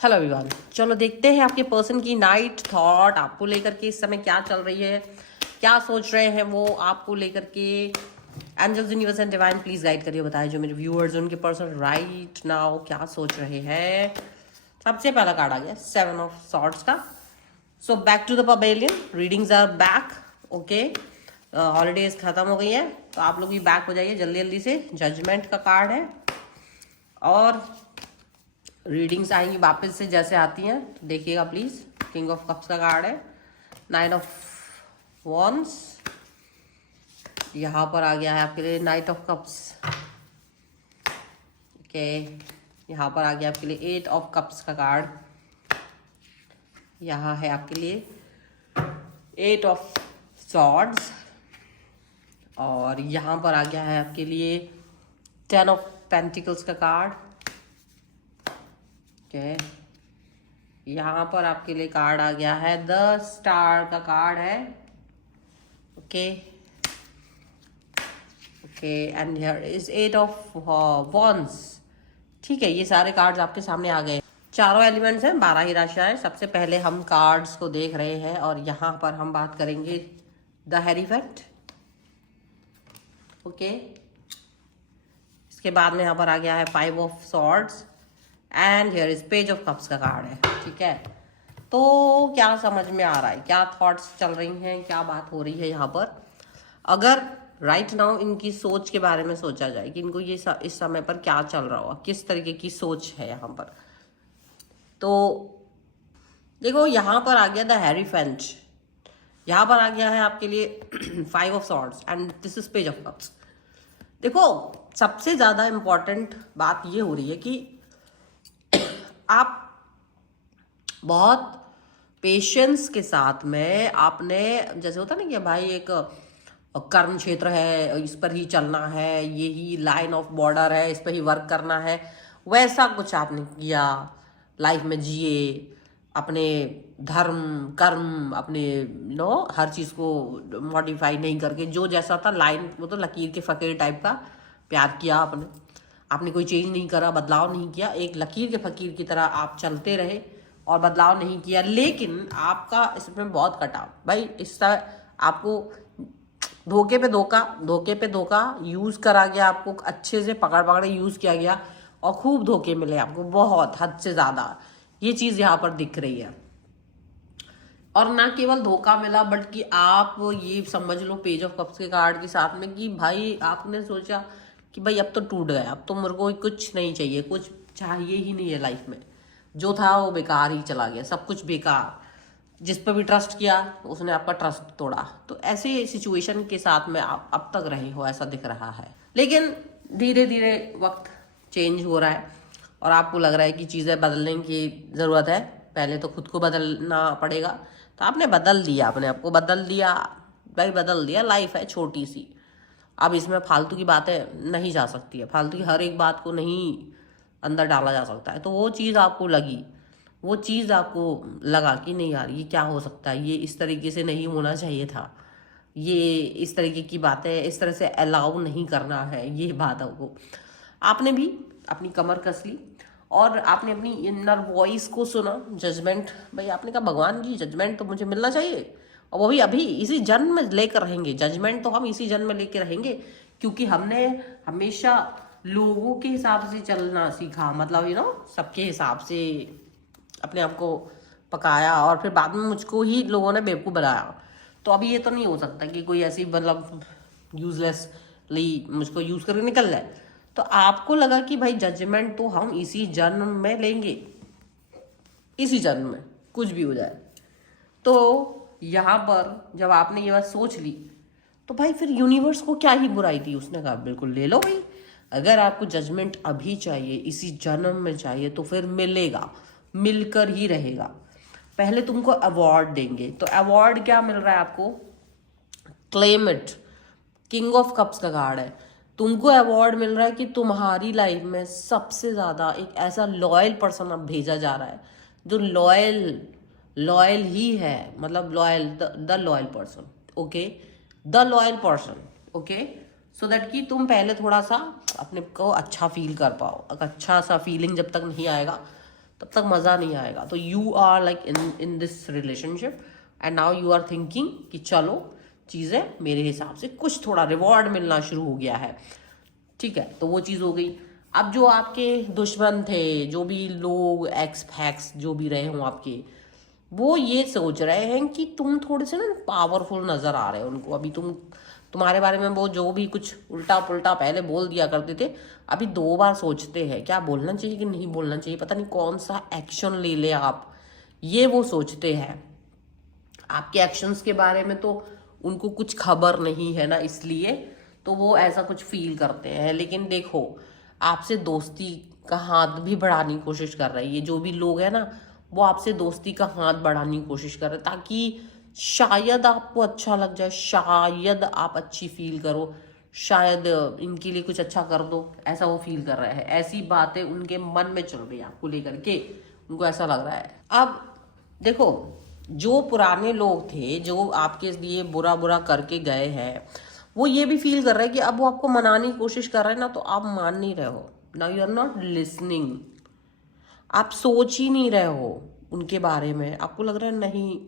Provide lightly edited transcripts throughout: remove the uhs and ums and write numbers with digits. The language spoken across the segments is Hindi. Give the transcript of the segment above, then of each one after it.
हेलो एवरीवन, चलो देखते हैं आपके पर्सन की नाइट थॉट आपको लेकर के इस समय क्या चल रही है, क्या सोच रहे हैं वो आपको लेकर के। Angels universe and divine please guide करिए, बताएं जो मेरे व्यूअर्स उनके पर्सन राइट नाउ क्या सोच रहे हैं। सबसे पहला कार्ड आ गया 7 ऑफ सॉर्ड्स का। So back to the pavilion, readings are back. Okay, holidays खत्म हो गई है तो आप लोग भी बैक हो जाइए जल्दी जल्दी से। जजमेंट का कार्ड है और रीडिंग्स आएंगी वापस से जैसे आती हैं तो देखिएगा प्लीज। किंग ऑफ कप्स का कार्ड है, 9 ऑफ वॉन्स, यहाँ पर आ गया है आपके लिए नाइट ऑफ कप्स। ओके, यहाँ पर आ गया आपके लिए 8 ऑफ कप्स का कार्ड। यहाँ है आपके लिए 8 ऑफ सॉर्ड्स और यहाँ पर आ गया है आपके लिए 10 ऑफ पेंटिकल्स का कार्ड। ओके, यहाँ पर आपके लिए कार्ड आ गया है द स्टार का कार्ड है। Okay okay, and here is 8 of wands. ठीक है, ये सारे कार्ड्स आपके सामने आ गए। चारों एलिमेंट्स हैं, 12 ही राशियां हैं। सबसे पहले हम कार्ड्स को देख रहे हैं और यहाँ पर हम बात करेंगे द हेरीफेंट। ओके, इसके बाद में यहाँ पर आ गया है 5 of swords and here is page of cups का कार्ड है। ठीक है, तो क्या समझ में आ रहा है, क्या थॉट्स चल रही हैं, क्या बात हो रही है यहाँ पर। अगर राइट नाउ इनकी सोच के बारे में सोचा जाए कि इनको ये इस समय पर क्या चल रहा होगा, किस तरीके की सोच है यहाँ पर, तो देखो यहाँ पर आ गया द हेरीफेंट, यहाँ पर आ गया है आपके लिए 5 of swords and this is page of cups. देखो सबसे ज्यादा इंपॉर्टेंट बात ये हो रही है कि आप बहुत पेशेंस के साथ में आपने, जैसे होता ना कि भाई एक कर्म क्षेत्र है, इस पर ही चलना है, ये ही लाइन ऑफ बॉर्डर है, इस पर ही वर्क करना है, वैसा कुछ आपने किया, लाइफ में जिए, अपने धर्म कर्म अपने हर चीज़ को मॉडिफाई नहीं करके जो जैसा था लाइन, वो तो लकीर के फकीर टाइप का प्यार किया आपने। आपने कोई चेंज नहीं करा, बदलाव नहीं किया, एक लकीर के फकीर की तरह आप चलते रहे और बदलाव नहीं किया। लेकिन आपका इसमें बहुत कटाव भाई, इस तरह आपको धोखे पे धोखा यूज करा गया, आपको अच्छे से पकड़ पकड़ यूज किया गया और खूब धोखे मिले आपको, बहुत हद से ज्यादा। ये चीज यहाँ पर दिख रही है और ना केवल धोखा मिला बट कि आप ये समझ लो पेज ऑफ कप्स के कार्ड के साथ में कि भाई आपने सोचा कि भाई अब तो टूट गया, अब तो मेरे को कुछ नहीं चाहिए, कुछ चाहिए ही नहीं है लाइफ में, जो था वो बेकार ही चला गया, सब कुछ बेकार। जिस पर भी ट्रस्ट किया उसने आपका ट्रस्ट तोड़ा। तो ऐसे सिचुएशन के साथ में आप अब तक रहे हो ऐसा दिख रहा है। लेकिन धीरे धीरे वक्त चेंज हो रहा है और आपको लग रहा है कि चीज़ें बदलने की ज़रूरत है, पहले तो खुद को बदलना पड़ेगा। तो आपने बदल दिया, अपने आप को बदल दिया भाई, बदल दिया। लाइफ है छोटी सी, अब इसमें फालतू की बातें नहीं जा सकती है, फालतू की हर एक बात को नहीं अंदर डाला जा सकता है। तो वो चीज़ आपको लगी, वो चीज़ आपको लगा कि नहीं यार ये क्या हो सकता है, ये इस तरीके से नहीं होना चाहिए था, ये इस तरीके की बातें इस तरह से अलाउ नहीं करना है, ये बात आपको, आपने भी अपनी कमर कस ली और आपने अपनी इनर वॉइस को सुना। जजमेंट भाई, आपने कहा भगवान जी जजमेंट तो मुझे मिलना चाहिए और वो भी अभी इसी जन्म में लेकर रहेंगे। जजमेंट तो हम इसी जन्म में लेकर रहेंगे क्योंकि हमने हमेशा लोगों के हिसाब से चलना सीखा, मतलब सबके हिसाब से अपने आप को पकाया और फिर बाद में मुझको ही लोगों ने बेवकूफ़ बनाया। तो अभी ये तो नहीं हो सकता कि कोई ऐसी मतलब यूजलेसली मुझको यूज़ करके निकल जाए। तो आपको लगा कि भाई जजमेंट तो हम इसी जन्म में लेंगे, इसी जन्म में कुछ भी हो जाए। तो यहाँ पर जब आपने ये बात सोच ली तो भाई फिर यूनिवर्स को क्या ही बुराई थी, उसने कहा बिल्कुल ले लो भाई, अगर आपको जजमेंट अभी चाहिए, इसी जन्म में चाहिए, तो फिर मिलेगा, मिलकर ही रहेगा। पहले तुमको अवार्ड देंगे, तो अवार्ड क्या मिल रहा है आपको, claim it. King of cups का कार्ड है, तुमको अवार्ड मिल रहा है कि तुम्हारी लाइफ में सबसे ज्यादा एक ऐसा लॉयल पर्सन अब भेजा जा रहा है जो लॉयल ही है, मतलब loyal, the loyal person. Okay, the loyal person. Okay, so that कि तुम पहले थोड़ा सा अपने को अच्छा फील कर पाओ। अच्छा सा फीलिंग जब तक नहीं आएगा तब तक मज़ा नहीं आएगा। तो you are like in this relationship and now you are thinking कि चलो चीज़ें मेरे हिसाब से कुछ थोड़ा रिवॉर्ड मिलना शुरू हो गया है, ठीक है। तो वो चीज़ हो गई। अब जो आपके दुश्मन थे, जो भी लोग एक्स फैक्स जो भी रहे हों आपके, वो ये सोच रहे हैं कि तुम थोड़े से ना पावरफुल नज़र आ रहे हो उनको। अभी तुम्हारे बारे में वो जो भी कुछ उल्टा पुल्टा पहले बोल दिया करते थे, अभी 2 बार सोचते हैं क्या बोलना चाहिए कि नहीं बोलना चाहिए, पता नहीं कौन सा एक्शन ले ले आप, ये वो सोचते हैं। आपके एक्शंस के बारे में तो उनको कुछ खबर नहीं है ना, इसलिए तो वो ऐसा कुछ फील करते हैं। लेकिन देखो, आपसे दोस्ती का हाथ भी बढ़ाने की कोशिश कर रही है। जो भी लोग हैं ना, वो आपसे दोस्ती का हाथ बढ़ाने की कोशिश कर रहे हैं, ताकि शायद आपको अच्छा लग जाए, शायद आप अच्छी फील करो, शायद इनके लिए कुछ अच्छा कर दो, ऐसा वो फील कर रहे हैं। ऐसी बातें उनके मन में चल रही है आपको लेकर के, उनको ऐसा लग रहा है। अब देखो, जो पुराने लोग थे जो आपके लिए बुरा बुरा करके गए हैं, वो ये भी फील कर रहे हैं कि अब वो आपको मनाने की कोशिश कर रहे हैं ना, तो आप मान नहीं रहे हो। Now you are not listening, आप सोच ही नहीं रहे हो उनके बारे में। आपको लग रहा है नहीं,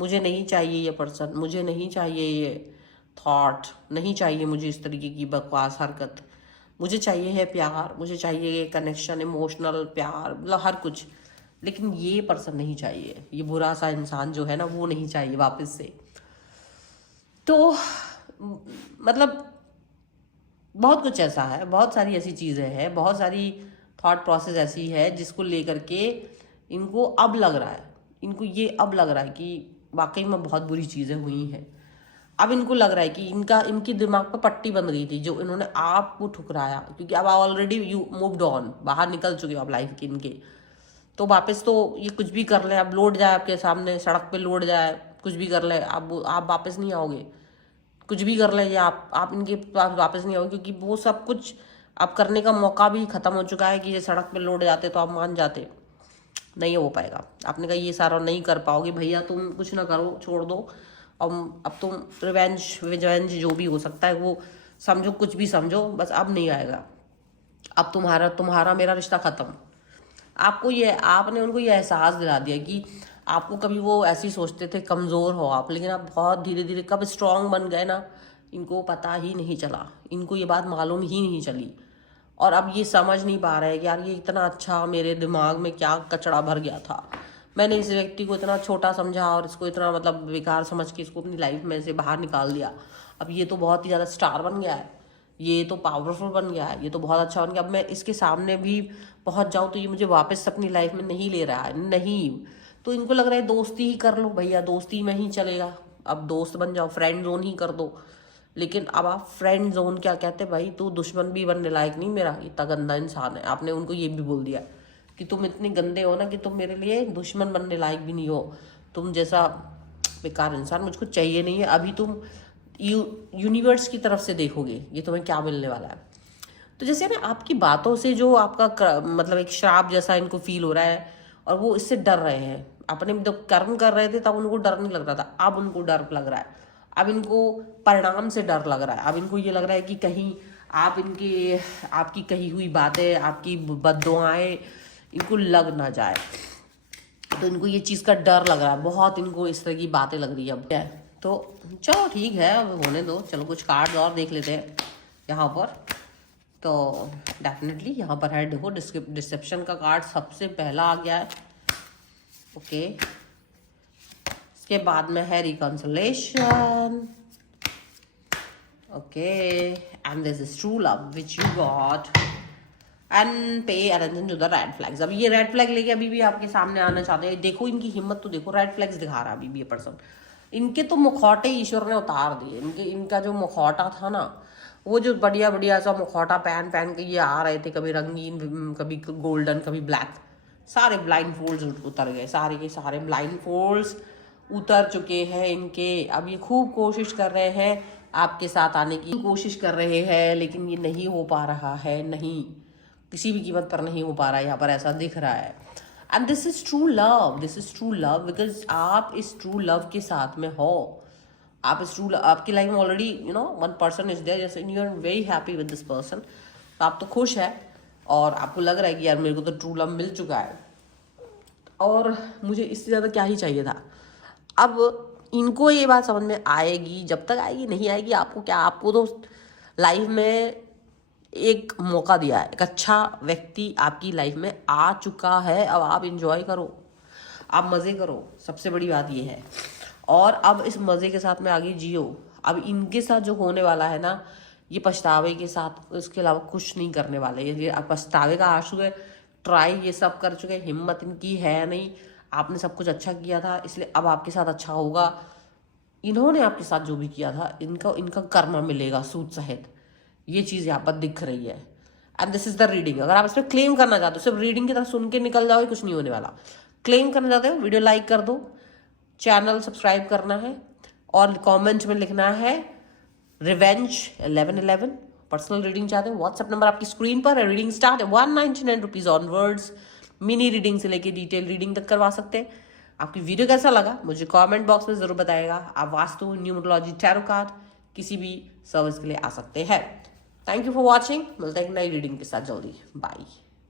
मुझे नहीं चाहिए ये पर्सन, मुझे नहीं चाहिए ये थॉट, नहीं चाहिए मुझे इस तरीके की बकवास हरकत, मुझे चाहिए है प्यार, मुझे चाहिए ये कनेक्शन, इमोशनल प्यार, मतलब हर कुछ। लेकिन ये पर्सन नहीं चाहिए, ये बुरा सा इंसान जो है ना, वो नहीं चाहिए वापस से। तो मतलब बहुत कुछ ऐसा है, बहुत सारी ऐसी चीज़ें हैं, बहुत सारी थॉट प्रोसेस ऐसी है जिसको लेकर के इनको अब लग रहा है, इनको ये अब लग रहा है कि वाकई में बहुत बुरी चीज़ें हुई हैं। अब इनको लग रहा है कि इनकी दिमाग पर पट्टी बंध गई थी, जो इन्होंने आपको ठुकराया, क्योंकि अब ऑलरेडी यू मूव्ड ऑन, बाहर निकल चुके हो आप लाइफ के इनके। तो वापस तो ये कुछ भी कर ले, अब लोट जाए आपके सामने, सड़क पे लोट जाए, कुछ भी कर ले, आप वापस नहीं आओगे। कुछ भी कर ले, या आप इनके पास वापस नहीं आओगे, क्योंकि वो सब कुछ अब करने का मौका भी ख़त्म हो चुका है। कि ये सड़क पे लौट जाते तो आप मान जाते, नहीं हो पाएगा। आपने कहा ये सारा नहीं कर पाओगे भैया, तुम कुछ ना करो, छोड़ दो। अब तुम रिवेंज जो भी हो सकता है वो समझो, कुछ भी समझो, बस अब नहीं आएगा। अब तुम्हारा मेरा रिश्ता ख़त्म। आपने उनको ये एहसास दिला दिया कि आपको कभी वो ऐसे ही सोचते थे कमज़ोर हो आप, लेकिन आप बहुत धीरे धीरे कब स्ट्रांग बन गए ना, इनको पता ही नहीं चला, इनको ये बात मालूम ही नहीं चली। और अब ये समझ नहीं पा रहे कि यार ये इतना अच्छा, मेरे दिमाग में क्या कचरा भर गया था, मैंने इस व्यक्ति को इतना छोटा समझा और इसको इतना मतलब बेकार समझ के इसको अपनी लाइफ में से बाहर निकाल दिया। अब ये तो बहुत ही ज़्यादा स्टार बन गया है, ये तो पावरफुल बन गया है, ये तो बहुत अच्छा बन गया। अब मैं इसके सामने भी पहुंच जाऊं तो ये मुझे वापस अपनी लाइफ में नहीं ले रहा है, नहीं। तो इनको लग रहा है दोस्ती ही कर लो भैया, दोस्ती में ही चलेगा, अब दोस्त बन जाओ, फ्रेंड जोन ही कर दो। लेकिन अब आप फ्रेंड जोन क्या कहते हैं भाई, तू दुश्मन भी बनने लायक नहीं मेरा, इतना गंदा इंसान है। आपने उनको ये भी बोल दिया कि तुम इतने गंदे हो ना कि तुम मेरे लिए दुश्मन बनने लायक भी नहीं हो, तुम जैसा बेकार इंसान मुझको चाहिए नहीं है। अभी तुम यूनिवर्स की तरफ से देखोगे ये तुम्हें क्या मिलने वाला है। तो जैसे ना आपकी बातों से जो आपका मतलब एक श्राप जैसा इनको फील हो रहा है, और वो इससे डर रहे हैं। अपने जब कर्म कर रहे थे तब उनको डर नहीं लग रहा था, अब उनको डर लग रहा है। अब इनको परिणाम से डर लग रहा है। अब इनको ये लग रहा है कि कहीं आपकी कही हुई बातें, आपकी बद्दुआएं इनको लग ना जाए। तो इनको ये चीज़ का डर लग रहा है बहुत, इनको इस तरह की बातें लग रही है अब। तो चलो ठीक है, अब होने दो। चलो कुछ कार्ड्स और देख लेते हैं यहाँ पर। तो डेफिनेटली यहाँ पर है, देखो डिसेप्शन का कार्ड सबसे पहला आ गया है। ओके, इसके बाद में है reconciliation. Okay, and this is true love which you got, and pay attention to the red flags. अब ये रेड फ्लैग लेके अभी भी आपके सामने आना चाहते हैं। देखो इनकी हिम्मत तो देखो, रेड फ्लैग्स दिखा रहा है अभी भी ये पर्सन। इनके तो मुखौटे ईश्वर ने उतार दिए। इनका जो मुखौटा था ना, वो जो बढ़िया बढ़िया सा मुखौटा पहन के ये आ रहे थे, कभी रंगीन, कभी गोल्डन, कभी ब्लैक, सारे ब्लाइंड फोल्ड्स उतर गए, सारे के सारे ब्लाइंड फोल्ड्स उतर चुके हैं इनके। अब ये खूब कोशिश कर रहे हैं आपके साथ आने की, कोशिश कर रहे हैं, लेकिन ये नहीं हो पा रहा है, नहीं, किसी भी कीमत पर नहीं हो पा रहा है, यहाँ पर ऐसा दिख रहा है। And this is true love, this is true love, because आप इस ट्रू लव के साथ में हो। आप इस ट्रू, आपकी लाइफ में already one person is there, जैसे you are very happy with this person. तो आप तो खुश है और आपको लग रहा है कि यार मेरे को तो ट्रू लव मिल चुका है। और मुझे इससे ज़्यादा क्या ही चाहिए था। अब इनको ये बात समझ में आएगी, जब तक आएगी नहीं आएगी आपको क्या, आपको तो लाइफ में एक मौका दिया है, एक अच्छा व्यक्ति आपकी लाइफ में आ चुका है, अब आप इंजॉय करो, आप मज़े करो, सबसे बड़ी बात ये है। और अब इस मज़े के साथ में आगे जियो। अब इनके साथ जो होने वाला है ना, ये पछतावे के साथ, इसके अलावा कुछ नहीं करने वाले। ये अब पछतावे का आंसू है, ट्राई ये सब कर चुके, हिम्मत इनकी है नहीं, आपने सब कुछ अच्छा किया था इसलिए अब आपके साथ अच्छा होगा। इन्होंने आपके साथ जो भी किया था इनका कर्म मिलेगा सूद सहित, ये चीज़ यहाँ पर दिख रही है। And this is the reading. अगर आप इसमें क्लेम करना चाहते हो, सिर्फ रीडिंग की तरह सुन के निकल जाओगे, कुछ नहीं होने वाला। क्लेम करना चाहते हो, वीडियो लाइक कर दो, चैनल सब्सक्राइब करना है और कमेंट में लिखना है रिवेंज 1111। पर्सनल रीडिंग चाहते हो, व्हाट्सएप नंबर आपकी स्क्रीन पर है। रीडिंग स्टार्ट है 199 रुपीज ऑनवर्ड्स। मिनी रीडिंग से लेके डिटेल रीडिंग तक करवा सकते हैं। आपकी वीडियो कैसा लगा मुझे कमेंट बॉक्स में जरूर बताइएगा। आप वास्तु, न्यूमरोलॉजी, टैरो कार्ड किसी भी सर्विस के लिए आ सकते हैं। Thank you for watching. मिलते हैं एक नई रीडिंग के साथ जल्दी। बाय।